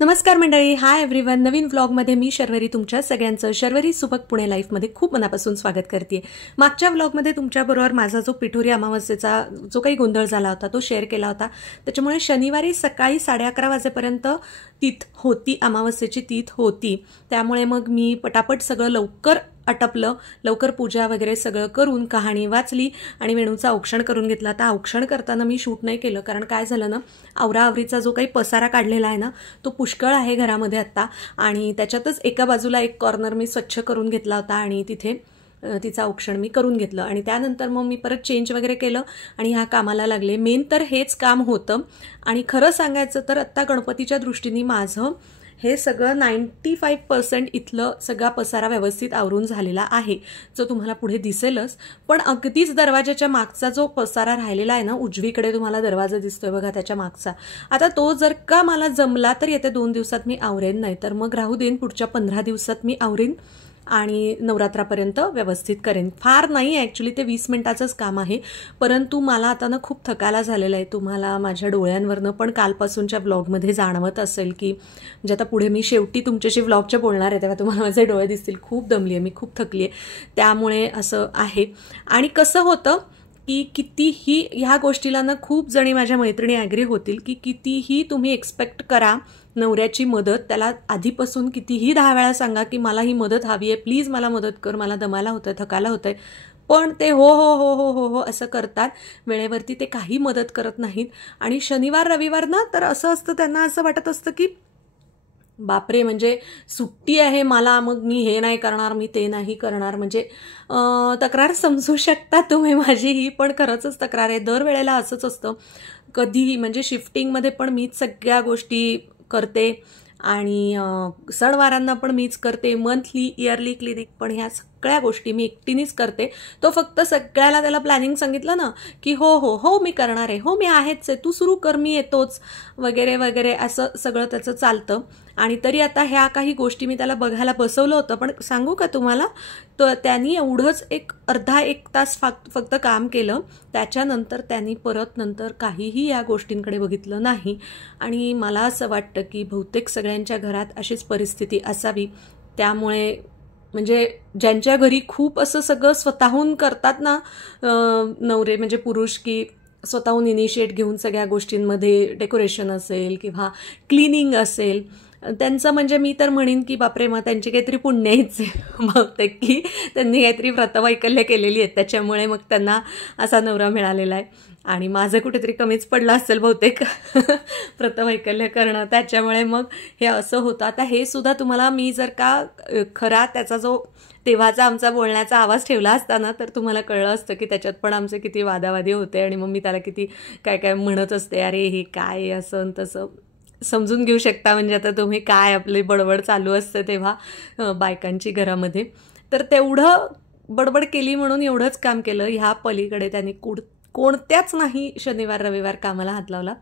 नमस्कार मंडळी, hi everyone. नवीन व्लॉगमध्ये मी शर्वरी तुमच्या सगळ्यांचं शर्वरी सुबक पुणे लाईफमध्ये खूप मनापासून स्वागत करते. मागच्या व्लॉगमध्ये तुमच्याबरोबर माझा जो पिठोरी अमावस्येचा जो काही गोंधळ झाला होता तो शेअर केला होता. त्याच्यामुळे शनिवारी सकाळी 11:30 वाजेपर्यंत तीथ होती, अमावस्येची तीथ होती. त्यामुळे मग मी पटापट सगळं लवकर आटपलं, लवकर पूजा वगैरे सगळं करून कहाणी वाचली आणि वेणूचा औक्षण करून घेतला. आता औक्षण करताना मी शूट नाही केलं, कारण काय झालं ना, आवराआवरीचा जो काही पसारा काढलेला आहे ना तो पुष्कळ आहे घरामध्ये आत्ता, आणि त्याच्यातच एका बाजूला एक कॉर्नर मी स्वच्छ करून घेतला होता आणि तिथे तिचं औक्षण मी करून घेतलं. आणि त्यानंतर मग मी परत चेंज वगैरे केलं आणि ह्या कामाला लागले. मेन तर हेच काम होतं. आणि खरं सांगायचं तर आत्ता गणपतीच्या दृष्टीने माझं हे सगळं 95% इथलं सगळा पसारा व्यवस्थित आवरून झालेला आहे, जो तुम्हाला पुढे दिसेलच. पण अगदीच दरवाजाच्या मागचा जो पसारा राहिलेला आहे ना, उजवीकडे तुम्हाला दरवाजा दिसतोय बघा, त्याच्या मागचा, आता तो जर का मला जमला तर येत्या 2 दिवसात मी आवरेन, नाही तर मग राहू देईन, पुढच्या 15 दिवसात मी आवरेन आणि नवरात्रापर्यंत व्यवस्थित करेन. फार नाही ॲक्च्युली, ते 20 मिनिटाचंच काम आहे, परंतु मला आता ना खूप थकायला झालेलं आहे. तुम्हाला माझ्या डोळ्यांवरनं पण कालपासूनच्या व्लॉगमध्ये जाणवत असेल की म्हणजे आता पुढे मी शेवटी तुमच्याशी व्लॉगच्या बोलणार आहे तेव्हा तुम्हाला माझे डोळे दिसतील. खूप दमली आहे मी, खूप थकली आहे, त्यामुळे असं आहे. आणि कसं होतं की कितीही ह्या गोष्टीला ना खूप जणी माझ्या मैत्रिणी ॲग्री होतील की कितीही तुम्ही एक्सपेक्ट करा नवऱ्याची मदत, त्याला आधीपासून कितीही 10 वेळा सांगा की मला ही मदत हवी आहे, प्लीज मला मदत कर, मला दमायला होतंय, थकायला होतंय, पण ते हो हो हो हो हो हो असं करतात. वेळेवरती ते काही मदत करत नाहीत. आणि शनिवार रविवार ना तर असं असतं, त्यांना असं वाटत असतं की बापरे, म्हणजे सुट्टी आहे मला, मग मी हे नाही करणार, मी ते नाही करणार. म्हणजे तक्रार समजू शकता तुम्ही माझी, ही पण खरंच तक्रार आहे. दरवेळेला असंच असतं. कधीही म्हणजे शिफ्टिंगमध्ये पण मीच सगळ्या गोष्टी करते आणि सणवारांना पण मीच करते, मंथली इयरली क्लिनिक पण ह्या सगळ्या गोष्टी मी एकटीनेच करते. तो फक्त सगळ्याला त्याला प्लॅनिंग सांगितलं ना की हो हो हो मी करणार आहे, हो मी आहेच आहे, तू सुरू कर, मी येतोच वगैरे वगैरे, असं सगळं त्याचं चालतं. आणि तरी आता ह्या काही गोष्टी मी त्याला बघायला बसवलं होतं, पण सांगू का तुम्हाला, तर त्यांनी एवढंच एक अर्धा 1 तास फक्त काम केलं. त्याच्यानंतर त्यांनी परत नंतर काहीही या गोष्टींकडे बघितलं नाही. आणि मला असं वाटतं की बहुतेक सगळ्यांच्या घरात अशीच परिस्थिती असावी. त्यामुळे म्हणजे ज्यांच्या घरी खूप असं सगळं स्वतःहून करतात ना नवरे, म्हणजे पुरुष, की स्वतःहून इनिशिएट घेऊन सगळ्या गोष्टींमध्ये, डेकोरेशन असेल किंवा क्लिनिंग असेल, त्यांचं म्हणजे मी तर म्हणेन की बापरे, मग त्यांची काहीतरी पुण्याईच आहे बहुतेक, की त्यांनी काहीतरी व्रतवैकल्य केलेली आहेत, त्याच्यामुळे मग त्यांना असा नवरा मिळालेला आहे. आणि माझं कुठेतरी कमीच पडलं असेल बहुतेक व्रतवैकल्य करणं, त्याच्यामुळे मग हे असं होतं. आता हे सुद्धा तुम्हाला मी जर का खरा त्याचा जो तेव्हाचा आमचा बोलण्याचा आवाज ठेवला असता ना, तर तुम्हाला कळलं असतं की त्याच्यात पण आमचे किती वादावादी होते आणि मग मी त्याला किती काय काय म्हणत असते, अरे हे काय असं तसं. समजून घेऊ शकता म्हणजे आता तुम्ही काय आपली बडबड चालू असते तेव्हा बायकांची घरामध्ये. तर तेवढं बडबड केली म्हणून एवढंच काम केलं. ह्या पलीकडे त्यांनी कोणत्याच नाही शनिवार रविवार कामाला हात लावला,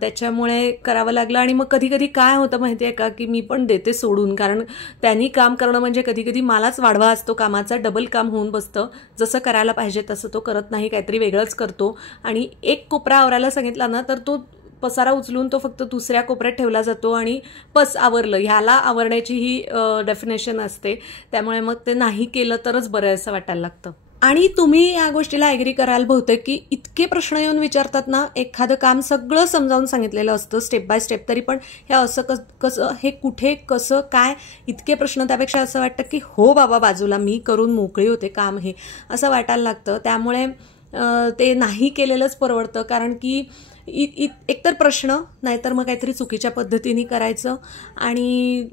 त्याच्यामुळे करावं लागलं. आणि मग कधी कधी काय होतं माहिती आहे का, की मी पण देते सोडून, कारण त्यांनी काम करणं म्हणजे कधी कधी मलाच वाढवा असतो कामाचा, डबल काम होऊन बसतं. जसं करायला पाहिजे तसं तो करत नाही, काहीतरी वेगळंच करतो. आणि एक कोपरा आवरायला सांगितला ना तर तो पसारा उचलून तो फक्त दुसऱ्या कोपऱ्यात ठेवला जातो आणि बस आवरलं. ह्याला आवरण्याची ही डेफिनेशन असते. त्यामुळे मग ते नाही केलं तरच बरं असं वाटायला लागतं. आणि तुम्ही या गोष्टीला ॲग्री कराल बहुतेक, की इतके प्रश्न येऊन विचारतात ना, एखादं काम सगळं समजावून सांगितलेलं असतं स्टेप बाय स्टेप, तरी पण हे असं कसं, हे कुठे, कसं काय, इतके प्रश्न. त्यापेक्षा असं वाटतं की हो बाबा, बाजूला मी करून मोकळी होते काम, हे असं वाटायला लागतं. त्यामुळे ते नाही केलेलंच परवडतं, कारण की एकतर प्रश्न, नाहीतर मग काहीतरी चुकीच्या पद्धतीने करायचं. आणि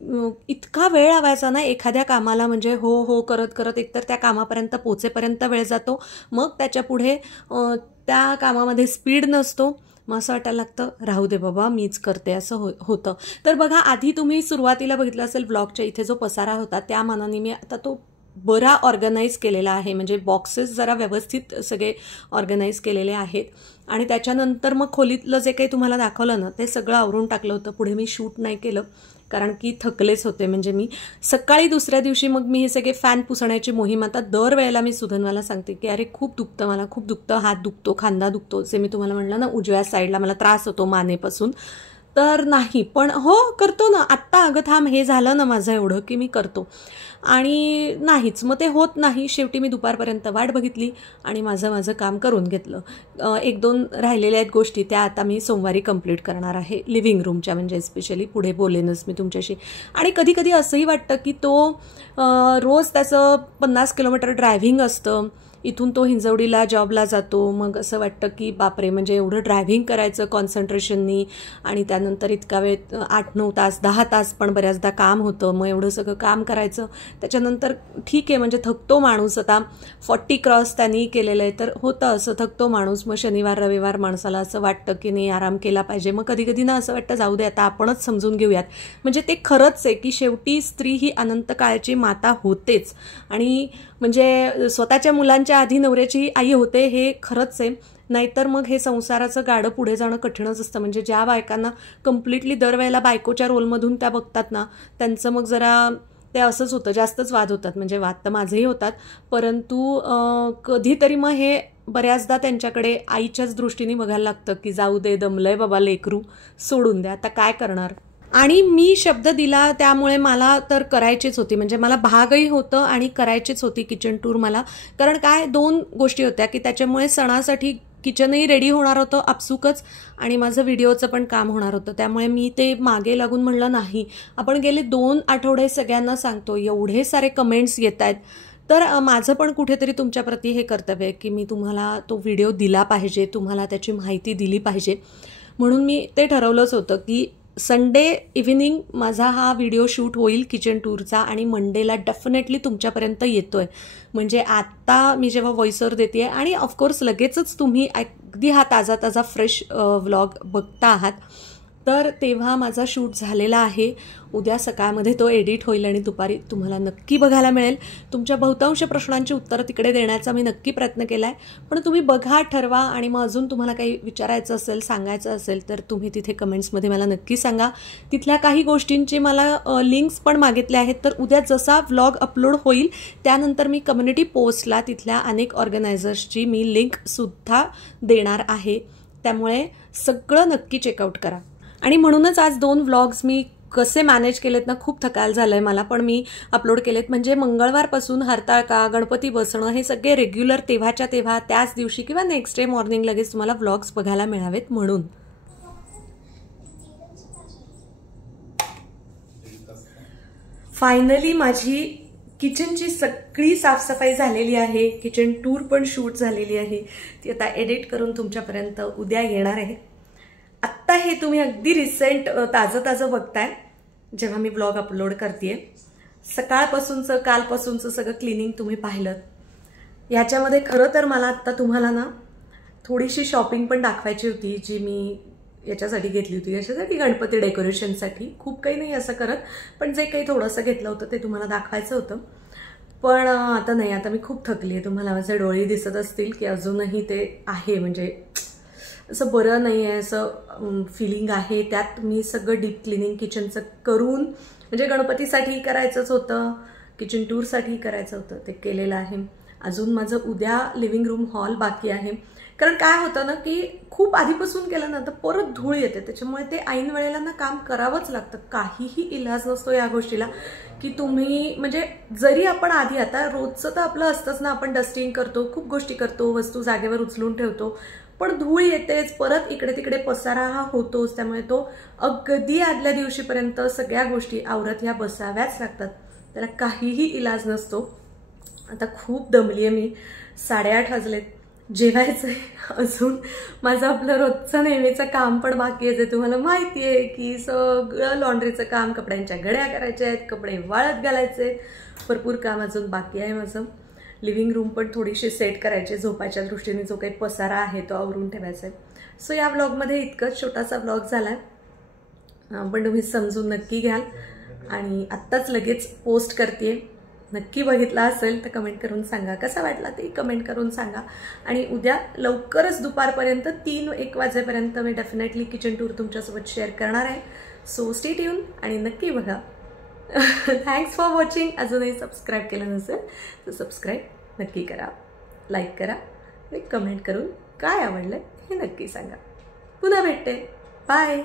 इतका वेळ लावायचा ना एखाद्या कामाला, म्हणजे हो हो करत करत एकतर त्या कामापर्यंत पोचेपर्यंत वेळ जातो, मग त्याच्या पुढे त्या कामामध्ये स्पीड नसतो. मग असं वाटायला लागतं राहू दे बाबा, मीच करते, असं होतं. तर बघा, आधी तुम्ही सुरुवातीला बघितलं असेल ब्लॉगच्या इथे जो पसारा होता, त्या मानाने मी आता तो बरा ऑर्गनाईज केलेला आहे. म्हणजे बॉक्सेस जरा व्यवस्थित सगळे ऑर्गनाईज केलेले आहेत. आणि त्याच्यानंतर मग खोलीतलं जे काही तुम्हाला दाखवलं ना, ते सगळं आवरून टाकलं होतं. पुढे मी शूट नाही केलं, कारण की थकलेच होते. म्हणजे मी सकाळी दुसऱ्या दिवशी मग मी हे सगळे फॅन पुसण्याची मोहीम, आता दरवेळेला मी सुधन्वाला सांगते की अरे खूप दुखतं, मला खूप दुखतं, हात दुखतो, खांदा दुखतो, जे मी तुम्हाला म्हणलं ना उजव्या साईडला मला त्रास होतो मानेपासून. तर नाही, पण हो करतो ना, आत्ता अगं थांब हे झालं ना माझं एवढं की मी करतो, आणि नाहीच, मग ते होत नाही. शेवटी मी दुपारपर्यंत वाट बघितली आणि माझं काम करून घेतलं. 1-2 राहिलेल्या आहेत गोष्टी, त्या आता मी सोमवारी कंप्लीट करणार आहे, लिव्हिंग रूमच्या, म्हणजे स्पेशली पुढे बोलेनच मी तुमच्याशी. आणि कधी कधी असंही वाटतं की तो रोज त्याचं 50 किलोमीटर ड्रायव्हिंग असतं, इथून तो हिंजवडीला जॉबला जातो. मग असं वाटतं की बापरे, म्हणजे एवढं ड्रायव्हिंग करायचं कॉन्सन्ट्रेशननी, आणि त्यानंतर इतका वेळ 8-9 तास 10 तास पण बऱ्याचदा काम होतं. मग एवढं सगळं काम करायचं, त्याच्यानंतर ठीक आहे म्हणजे थकतो माणूस. आता 40 क्रॉस त्यांनी केलेलं आहे, तर होतं असं, थकतो माणूस. मग शनिवार रविवार माणसाला असं वाटतं की नाही आराम केला पाहिजे. मग कधी कधी ना असं वाटतं जाऊ दे आता आपणच समजून घेऊयात. म्हणजे ते खरंच आहे की शेवटी स्त्री ही अनंत काळची माता होतेच, आणि म्हणजे स्वतःच्या मुलांच्या आधी नवऱ्याची आई होते, हे खरंच आहे. नाहीतर मग हे संसाराचं गाडं पुढे जाणं कठीणच असतं. म्हणजे ज्या बायकांना कम्प्लिटली दरवेळेला बायकोच्या रोलमधून त्या बघतात ना, त्यांचं मग जरा ते असंच होतं, जास्तच वाद होतात. म्हणजे वाद तर माझेही होतात, परंतु कधीतरी मग हे बऱ्याचदा त्यांच्याकडे आईच्याच दृष्टीने बघायला लागतं की जाऊ दे, दमलंय बाबा लेकरू, सोडून द्या, आता काय करणार. आणि मी शब्द दिला त्यामुळे मला तर करायचीच होती, म्हणजे मला भागही होतं आणि करायचीच होती किचन टूर मला. कारण काय 2 गोष्टी होत्या की त्याच्यामुळे सणासाठी किचनही रेडी होणार होतं आपसुकच, आणि माझं व्हिडिओचं पण काम होणार होतं. त्यामुळे मी ते मागे लागून म्हणलं नाही, आपण गेले 2 आठवडे सगळ्यांना सांगतो, एवढे सारे कमेंट्स येत आहेत, तर माझं पण कुठेतरी तुमच्याप्रती हे कर्तव्य आहे की मी तुम्हाला तो व्हिडिओ दिला पाहिजे, तुम्हाला त्याची माहिती दिली पाहिजे. म्हणून मी ते ठरवलंच होतं की संडे इव्हिनिंग माझा हा व्हिडिओ शूट होईल किचन टूरचा, आणि मंडेला डेफिनेटली तुमच्यापर्यंत येतोय. म्हणजे आत्ता मी जेव्हा व्हॉइस ओव्हर देते आहे, आणि ऑफकोर्स लगेचच तुम्ही अगदी हा ताजा फ्रेश व्लॉग बघता आहात, तर तेव्हा माझा शूट झालेला आहे. उद्या सकाळमध्ये तो एडिट होईल आणि दुपारी तुम्हाला नक्की बघायला मिळेल. तुमच्या बहुतांश प्रश्नांची उत्तरं तिकडे देण्याचा मी नक्की प्रयत्न केला आहे. पण तुम्ही बघा, ठरवा, आणि मग अजून तुम्हाला काही विचारायचं असेल, सांगायचं असेल, तर तुम्ही तिथे कमेंट्समध्ये मला नक्की सांगा. तिथल्या काही गोष्टींची मला लिंक्स पण मागितल्या आहेत, तर उद्या जसा व्लॉग अपलोड होईल त्यानंतर मी कम्युनिटी पोस्टला तिथल्या अनेक ऑर्गनायझर्सची मी लिंकसुद्धा देणार आहे. त्यामुळे सगळं नक्की चेकआउट करा. आणि म्हणूनच आज 2 व्लॉग्स मी कसे मॅनेज केलेत ना, खूप थकायला झालंय मला, पण मी अपलोड केलेत. म्हणजे मंगळवारपासून हरताळका, गणपती बसणं, हे सगळे रेग्युलर तेव्हाच्या तेव्हा त्याच दिवशी किंवा नेक्स्ट डे मॉर्निंग लगेच तुम्हाला व्लॉग्स बघायला मिळावेत म्हणून. फायनली माझी किचनची सगळी साफसफाई झालेली आहे, किचन टूर पण शूट झालेली आहे. ती आता एडिट करून तुमच्यापर्यंत उद्या येणार आहे. आत्ता हे तुम्ही अगदी रिसेंट ताजं बघताय जेव्हा मी ब्लॉग अपलोड करते. सकाळपासूनचं कालपासूनचं सगळं क्लिनिंग तुम्ही पाहिलं. ह्याच्यामध्ये खरं तर मला आत्ता तुम्हाला ना थोडीशी शॉपिंग पण दाखवायची होती, जी मी याच्यासाठी घेतली होती, याच्यासाठी गणपती डेकोरेशनसाठी. खूप काही नाही असं करत, पण जे काही थोडंसं घेतलं होतं ते तुम्हाला दाखवायचं होतं. पण आता नाही, आता मी खूप थकली आहे. तुम्हाला माझे डोळे दिसत असतील की अजूनही ते आहे, म्हणजे असं बरं नाही आहे असं फिलिंग आहे. त्यात मी सगळं डीप क्लिनिंग किचनचं करून, म्हणजे गणपतीसाठी करायचंच होतं, किचन टूरसाठी करायचं होतं, ते केलेलं आहे. अजून माझं उद्या लिव्हिंग रूम हॉल बाकी आहे. कारण काय होतं ना की खूप आधीपासून केलं ना तर परत धूळ येते, त्याच्यामुळे ते ऐन वेळेला ना काम करावंच लागतं. काहीही इलाज नसतो या गोष्टीला की तुम्ही, म्हणजे जरी आपण आधी, आता रोजचं तर आपलं असतंच ना, आपण डस्टिंग करतो, खूप गोष्टी करतो, वस्तू जागेवर उचलून ठेवतो, पण धूळ येतेच, परत इकडे तिकडे पसारा हा होतोच. त्यामुळे तो अगदी आदल्या दिवशीपर्यंत सगळ्या गोष्टी आवरत ह्या बसाव्याच लागतात, त्याला काहीही इलाज नसतो. आता खूप दमली आहे मी, 8:30 वाजलेत, जेवायचं आहे. अजून माझं आपलं रोजचं नेहमीचं काम पण बाकी आहे, जे तुम्हाला माहिती आहे की सगळं लॉन्ड्रीचं काम, कपड्यांच्या घड्या करायच्या आहेत, कपडे वाळत घालायचे, भरपूर काम अजून बाकी आहे माझं. लिव्हिंग रूम पण थोडीशी सेट करायची, झोपायच्या दृष्टीने जो काही पसारा आहे तो आवरून ठेवायचा आहे. सो या व्लॉगमध्ये इतकंच छोटासा व्लॉग झाला आहे, पण तुम्ही समजून नक्की घ्याल. आणि आत्ताच लगेच पोस्ट करते, नक्की बघितला असेल तर कमेंट करून सांगा, कसा वाटला ते कमेंट करून सांगा. आणि उद्या लवकरच दुपारपर्यंत 3-1 वाजेपर्यंत मी डेफिनेटली किचन टूर तुमच्यासोबत शेअर करणार आहे. सो स्टे ट्यून आणि नक्की बघा. Thanks for watching. अजूनही सबस्क्राईब केलं नसेल तर सबस्क्राईब नक्की करा, लाईक करा आणि कमेंट करून काय आवडलं हे नक्की सांगा. पुन्हा भेटते. बाय.